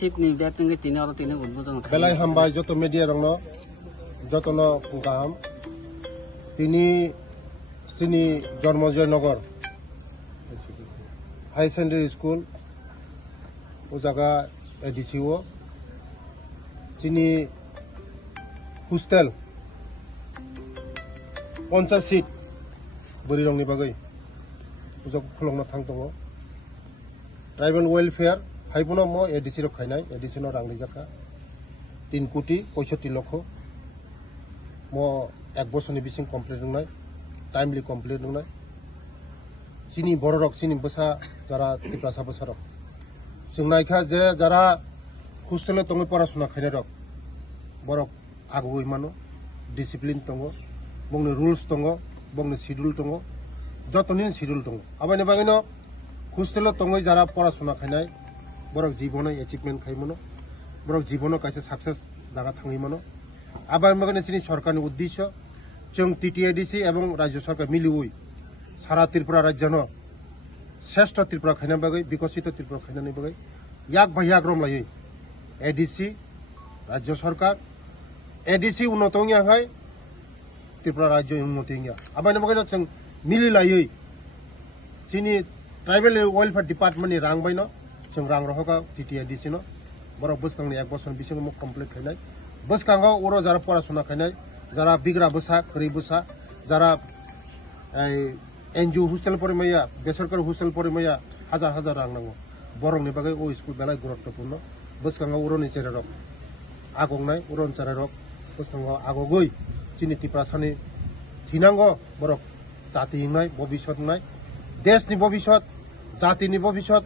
শিপ নি ব্যাটিং তিনে আর তিনে উদ্বোধন বেলাই হামবাই যত মিডিয়া রং যতন গাহাম তিনি চিনি জন্মজয়নগর হাই সেকেন্ডারি স্কুল ও জায়গা এডিসিও চিনি হোস্টেল 50 সিট বরি রংनि बागै उजक खुलंना थां दङ ट्राइबल वेलफेयर हाइबुनो म एडिसि रख खायनाय एडिसि न रांनि जाखा 3 कोटी 65 लक्ष म 1 बोसोरनि बिसिं कमप्लिट होनाय टाइमलि कमप्लिट होनाय सिनि बर रक सिनि बसा जारा तिप्रासा बसा रक जों नायखा जे जारा हस्टेल दङ परासुना खायनाय रक बरक आगुय मानो डिसिप्लिन दङ बंनो रुल्स दङ बंनो शिड्यूल दङ যতনি শিডিউল দङ আবাইনে বাগैनो हस्टेल दङ যারা পড়াশোনা খাইনাय বরক জীবনে অ্যাচিভমেন্ট খাইমनो বরক জীবনে কাছে সাকসেস জায়গা থাङिमनो আবাই বাগैनो सिनि सरकारनि उद्देश्य जों टीटीआईडीसी एवं राज्य सरकार मिलिउই सारा त्रिपुरा राज्यनो श्रेष्ठ त्रिपुरा खायना बागै विकसित त्रिपुरा खायनानि बागै याक भायाक रमलायै एडीसी राज्य सरकार एडीसी उन्नतंगियाहाय त्रिपुरा राज्य उन्नतंगिया आबाइने बागैनो जों मिलिलायै जोंनि ट्राइबल वेलफेयर डिपार्टमेंटनि रां बायनो जों रां रहका टीटीआईडीसी न बरक बसखांनि 1 बोसोर बिसिं म कमप्लिट खायनाय बसखांगाव अरो जारा परासुना खायनाय जारा बिग्रा बसा खरै बसा जारा एनजिओ हस्टेल परिमाया बेसरकारि हस्टेल परिमाया हाजार हाजार रां नांगौ बरंनि बागै ओ स्कुल बेलाय गुरुत्वपूर्ण बसखांगाव अरोनि जेरारक आगंनाय अरन जेरारक बसखांगाव आगगै जोंनि तिप्रासानि थिनांगौ बरक जाति हिंनाय भबिष्यत नाय देशनि भबिष्यत जातिनि भबिष्यत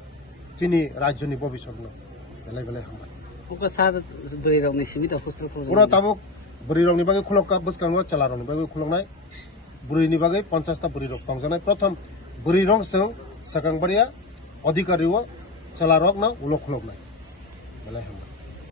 जोंनि राज्यनि भबिष्यत नाय बेलाय बेलाय हामबाय उका साद बरि रंनि सिमिता हस्टेल पर उरा ताबुक बरि रंनि बागै खुलका बसखांगाव चला रंनि बागै खुलंनाय बुरिनि बागै 50 ता बुरि रक पांजानाय प्रथम बुरि रं जों सकांबारिया अधिकारियो चला रक ना उलो खुलंनाय बेलाय हामबाय